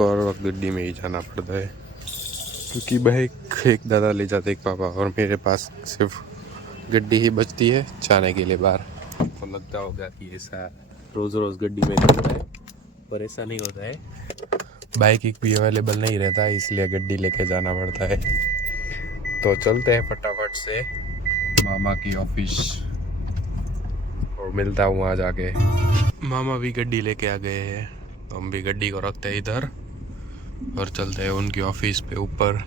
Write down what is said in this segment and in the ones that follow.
और वक्त गड्डी में ही जाना पड़ता है क्योंकि बाइक एक दादा ले जाते एक पापा और मेरे पास सिर्फ गड्डी ही बचती है जाने के लिए बाहर। आपको लगता होगा कि ऐसा रोज़ रोज़ गड्डी में होता है, पर ऐसा नहीं होता है। बाइक एक भी अवेलेबल नहीं रहता है, इसलिए गड्डी लेके जाना पड़ता है। तो चलते हैं फटाफट से मामा की ऑफिस और मिलता हूँ वहाँ जाके। मामा भी गड्डी लेके आ गए हैं, तो हम भी गड्डी को रखते हैं इधर और चलते हैं उनकी ऑफिस पे ऊपर।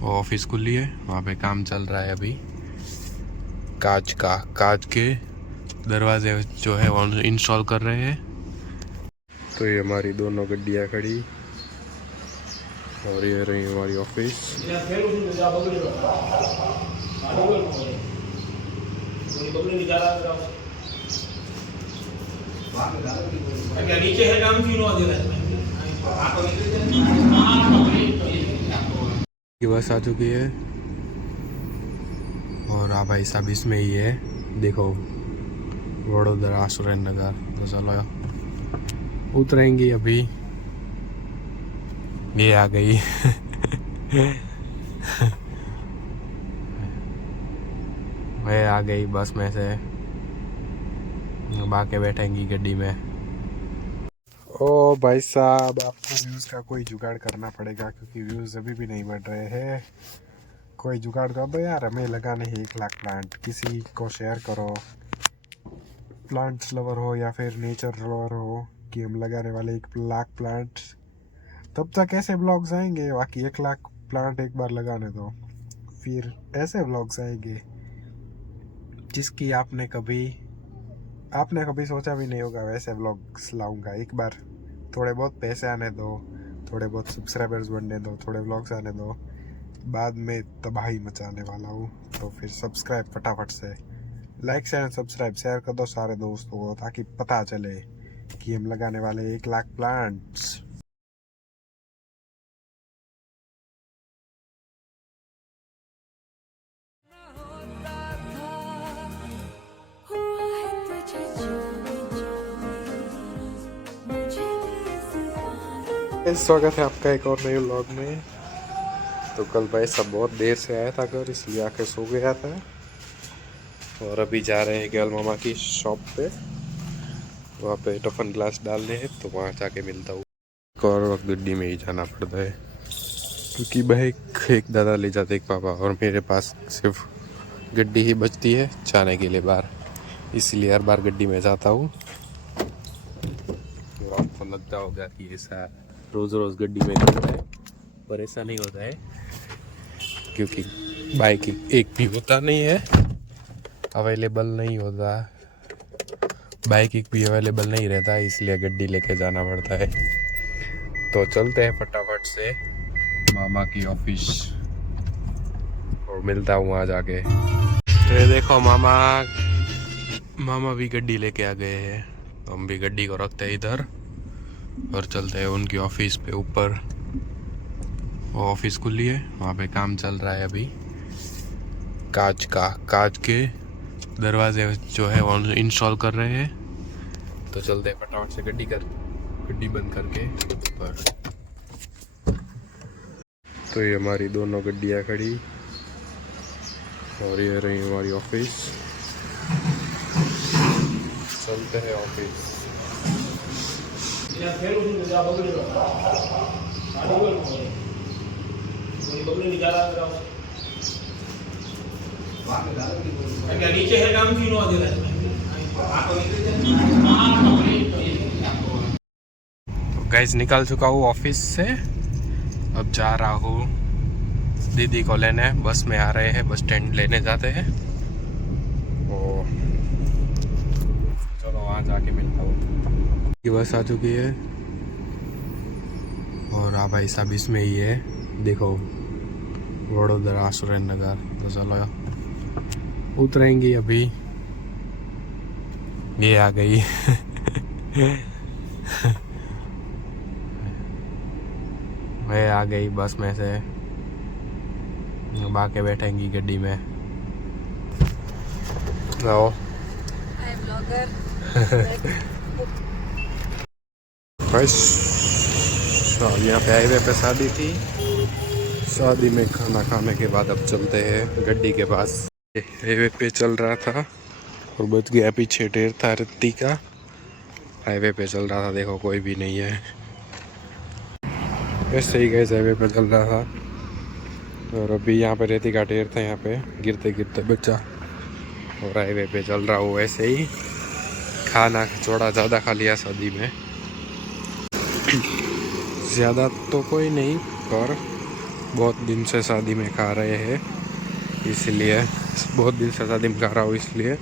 वो ऑफिस खुली है, वहाँ पे काम चल रहा है अभी। कांच के दरवाजे जो है वो इंस्टॉल कर रहे हैं। तो ये हमारी दोनों गड्डियाँ खड़ी और ये रही हमारी ऑफिस। ये बस आ चुकी है और आप भाई साहब इसमें ही है, देखो वडोदरा सुरेंद्र नगर। तो चलो उतरेंगी अभी, ये आ गई मैं आ गई बस में से, बाके बैठेंगी गड्डी में। ओ भाई साहब, आपको व्यूज़ का कोई जुगाड़ करना पड़ेगा क्योंकि व्यूज़ अभी भी नहीं बढ़ रहे हैं। कोई जुगाड़ कर दो यार, हमें लगाने हैं 1 लाख प्लांट। किसी को शेयर करो, प्लांट्स लवर हो या फिर नेचर लवर हो, कि हम लगाने वाले 1 लाख प्लांट। तब तक ऐसे ब्लॉग्स आएंगे, बाकी 1 लाख प्लांट एक बार लगाने दो, फिर ऐसे ब्लॉग्स आएंगे जिसकी आपने कभी सोचा भी नहीं होगा। वैसे ब्लॉग्स लाऊंगा एक बार, थोड़े बहुत पैसे आने दो, थोड़े बहुत सब्सक्राइबर्स बढ़ने दो, थोड़े ब्लॉग्स आने दो, बाद में तबाही मचाने वाला हूँ। तो फिर सब्सक्राइब फटाफट से, लाइक शेयर सब्सक्राइब शेयर कर दो सारे दोस्तों को, ताकि पता चले कि हम लगाने वाले 1 लाख प्लांट्स। स्वागत है आपका एक और नए व्लॉग में। तो कल भाई सब बहुत देर से आया था घर, इसलिए आके सो गया था और अभी जा रहे हैं केवल मामा की शॉप पे, वहाँ पे टफन ग्लास डालने हैं, तो वहाँ जाके मिलता हूँ। और वक्त गड्डी में ही जाना पड़ता है क्योंकि बाइक एक दादा ले जाते एक पापा और मेरे पास सिर्फ गड्डी ही बचती है जाने के लिए बाहर, इसलिए हर बार गड्डी में जाता हूँ। तो आपको लगता होगा कि ऐसा रोज़ रोज़ गड्डी में होता है, पर ऐसा नहीं होता है क्योंकि बाइक एक भी होता नहीं है अवेलेबल नहीं होता, बाइक एक भी अवेलेबल नहीं रहता, इसलिए गड्डी लेके जाना पड़ता है। तो चलते हैं फटाफट से मामा की ऑफिस और मिलता हूँ वहाँ जाके। तो ये देखो मामा भी गड्डी लेके आ गए हैं, तो हम भी गड्डी को रखते हैं इधर और चलते हैं उनकी ऑफिस पे ऊपर। वो ऑफिस खुली है, वहाँ पे काम चल रहा है अभी। कांच के दरवाजे जो है वो इंस्टॉल कर रहे हैं। तो चलते हैं फटाफट से गड्डी बंद करके ऊपर। तो ये हमारी दोनों गड्डियाँ खड़ी और ये रही हमारी ऑफिस। चलते हैं ऑफिस। नीचे है काम क्यों दे रहा तो गाइस निकल चुका हूँ ऑफिस से, अब जा रहा हूँ दीदी को लेने। बस में आ रहे हैं, बस स्टैंड लेने जाते हैं। और चलो वहाँ जाके मिलता हूँ। ये बस आ चुकी है और आप भाई साहब इसमें ही है, देखो वडोदरा सुरेंद्र नगर। तो चलो उतरेंगी अभी, ये आ गई मैं आ गई बस में से, बाके बैठेंगी गड्डी में। आओ आई ब्लॉगर। बस तो अब यहाँ पे हाईवे पे शादी थी। शादी में खाना खाने के बाद अब चलते हैं गड्डी के पास। हाईवे पे चल रहा था और बच गया पीछे ढेर था रत्ती का। हाईवे पे चल रहा था, देखो कोई भी नहीं है। ऐसे ही गए हाईवे पे चल रहा था और अभी यहाँ पे रेती का ढेर था, यहाँ पे गिरते गिरते बच्चा। और हाईवे पे चल रहा हूँ ऐसे ही। खाना थोड़ा ज़्यादा खा लिया शादी में, ज़्यादा तो कोई नहीं पर बहुत दिन से शादी में खा रहे हैं, इसलिए बहुत दिन से शादी में खा रहा हूँ इसलिए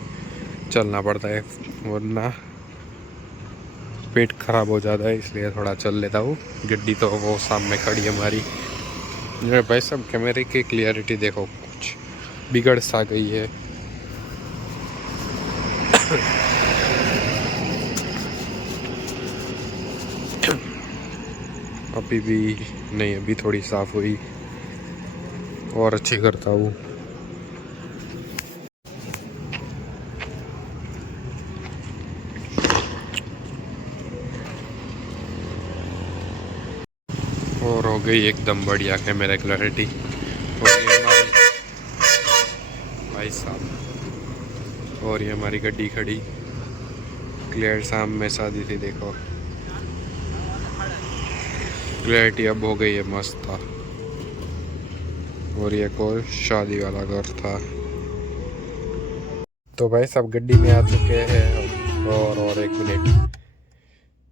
चलना पड़ता है, वरना पेट खराब हो जाता है, इसलिए थोड़ा चल लेता हूँ। गड्डी तो वो सामने खड़ी है हमारी। मेरे भाई साहब कैमरे की क्लियरिटी देखो कुछ बिगड़ सा गई है। अभी भी नहीं, अभी थोड़ी साफ हुई और अच्छी करता हूँ। और हो गई एकदम बढ़िया कैमरा क्लैरिटी। और ये हमारी भाई साहब, और ये हमारी गड्डी खड़ी। क्लियर शाम में शादी थी, देखो क्लैरिटी अब हो गई है मस्त था। और ये कोई शादी वाला घर था। तो भाई साहब गड्डी में आ चुके हैं और 1 मिनट।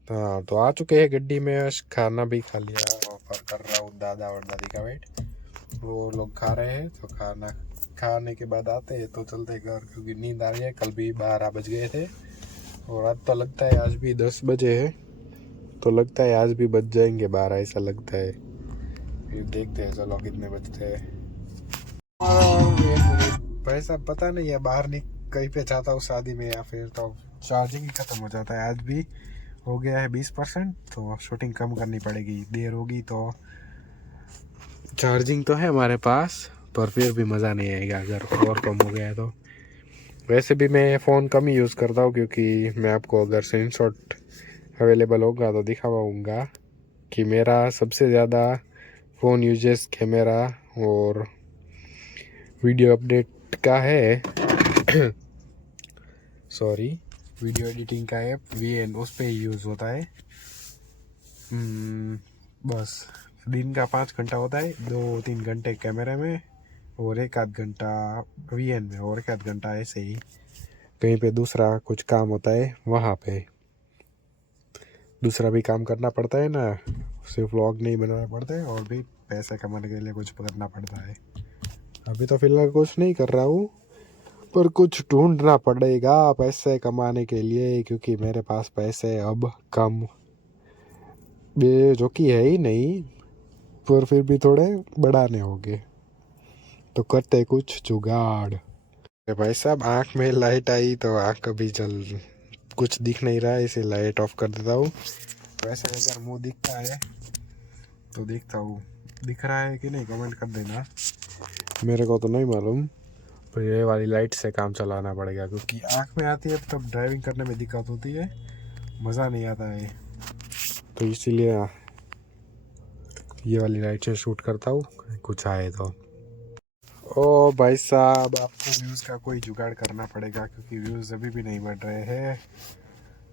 हाँ तो आ चुके हैं गड्डी में, खाना भी खा लिया और कर रहा हूँ दादा और दादी का वेट। वो लोग खा रहे हैं तो खाना खाने के बाद आते हैं तो चलते हैं घर, क्योंकि नींद आ रही है। कल भी 12 बज गए थे और आज तो लगता है आज भी 10 बजे है, तो लगता है आज भी बज जाएंगे 12, ऐसा लगता है। फिर देखते हैं चलो कितने बजते हैं। भाई साहब पता नहीं है बाहर कहीं पे जाता हूँ शादी में या फिर तो चार्जिंग ही खत्म हो जाता है। आज भी हो गया है 20%, तो शूटिंग कम करनी पड़ेगी, देर होगी तो। चार्जिंग तो है हमारे पास पर फिर भी मज़ा नहीं आएगा अगर और कम हो गया तो। वैसे भी मैं फ़ोन कम ही यूज़ करता हूँ, क्योंकि मैं आपको अगर स्क्रीनशॉट अवेलेबल होगा तो दिखा पाऊँगा कि मेरा सबसे ज़्यादा फ़ोन यूजेस कैमरा और वीडियो अपडेट का है। सॉरी, वीडियो एडिटिंग का ऐप VN, उस पर ही यूज़ होता है। बस दिन का 5 घंटा होता है, 2-3 घंटे कैमरे में और 1-आध घंटा VN में, और 1-आध घंटा ऐसे ही कहीं पे दूसरा कुछ काम होता है वहाँ पे। दूसरा भी काम करना पड़ता है ना, सिर्फ व्लॉग नहीं बनाना पड़ता है, और भी पैसे कमाने के लिए कुछ करना पड़ता है। अभी तो फिलहाल कुछ नहीं कर रहा हूँ, पर कुछ ढूंढना पड़ेगा पैसे कमाने के लिए, क्योंकि मेरे पास पैसे अब कम जो कि है ही नहीं, पर फिर भी थोड़े बढ़ाने होंगे, तो करते कुछ जुगाड़। भाई साहब आँख में लाइट आई तो आँख कभी जल कुछ दिख नहीं रहा है, इसे लाइट ऑफ कर देता हूँ। वैसे अगर मुंह दिखता है तो देखता हूँ, दिख रहा है कि नहीं कमेंट कर देना, मेरे को तो नहीं मालूम। पर ये वाली लाइट से काम चलाना पड़ेगा, क्योंकि आँख में आती है तब ड्राइविंग करने में दिक्कत होती है, मज़ा नहीं आता है, तो इसीलिए ये वाली लाइट से शूट करता हूँ कुछ आए तो। ओ भाई साहब आपको व्यूज़ का कोई जुगाड़ करना पड़ेगा, क्योंकि व्यूज़ अभी भी नहीं बढ़ रहे हैं।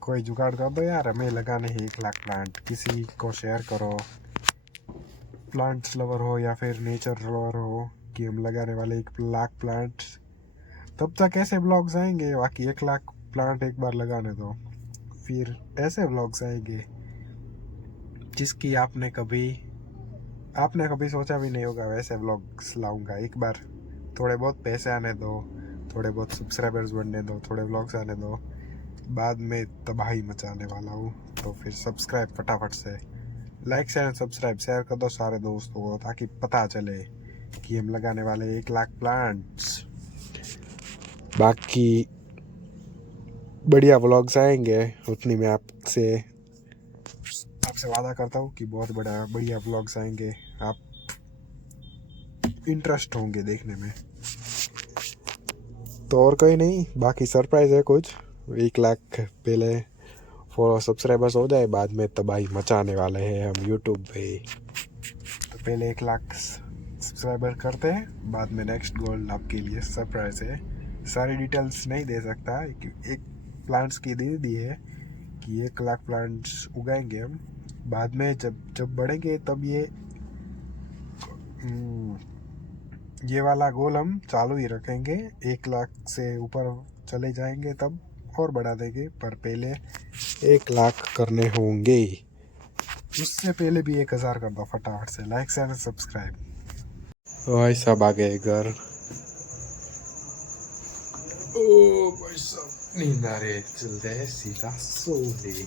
कोई जुगाड़ कर दो यार, हमें लगाने हैं 1 लाख प्लांट, किसी को शेयर करो, प्लांट्स लवर हो या फिर नेचर लवर हो, कि हम लगाने वाले 1 लाख प्लांट। तब तक ऐसे ब्लॉग्स आएंगे, बाकी 1 लाख प्लांट एक बार लगाने दो, फिर ऐसे ब्लॉग्स आएंगे जिसकी आपने कभी सोचा भी नहीं होगा, वैसे ब्लॉग्स लाऊंगा। एक बार थोड़े बहुत पैसे आने दो, थोड़े बहुत सब्सक्राइबर्स बढ़ने दो, थोड़े ब्लॉग्स आने दो, बाद में तबाही मचाने वाला हूँ। तो फिर सब्सक्राइब फटाफट से, लाइक शेयर सब्सक्राइब शेयर कर दो सारे दोस्तों को, ताकि पता चले कि हम लगाने वाले 1 लाख प्लांट्स। बाकी बढ़िया व्लॉग्स आएंगे, उतनी मैं आपसे वादा करता हूँ कि बहुत बढ़िया व्लॉग्स आएंगे, आप इंटरेस्ट होंगे देखने में। तो और कोई नहीं, बाकी सरप्राइज है कुछ। 1 लाख पहले फॉलो सब्सक्राइबर्स हो जाए, बाद में तबाही मचाने वाले हैं हम यूट्यूब पे। तो पहले 1 लाख सब्सक्राइबर करते हैं, बाद में नेक्स्ट गोल आपके लिए सरप्राइज है। सारी डिटेल्स नहीं दे सकता, एक प्लांट्स की दे दी है कि 1 लाख प्लांट्स उगाएंगे हम। बाद में जब बढ़ेंगे तब ये वाला गोल हम चालू ही रखेंगे। 1 लाख से ऊपर चले जाएंगे तब और बढ़ा देंगे, पर पहले 1 लाख करने होंगे। उससे पहले भी 1000 कर दो फटाफट से, लाइक शेयर सब्सक्राइब। भाई साहब आ गए घर। ओ भाई साहब नींद आ रही है, चलते हैं सीधा सो गए।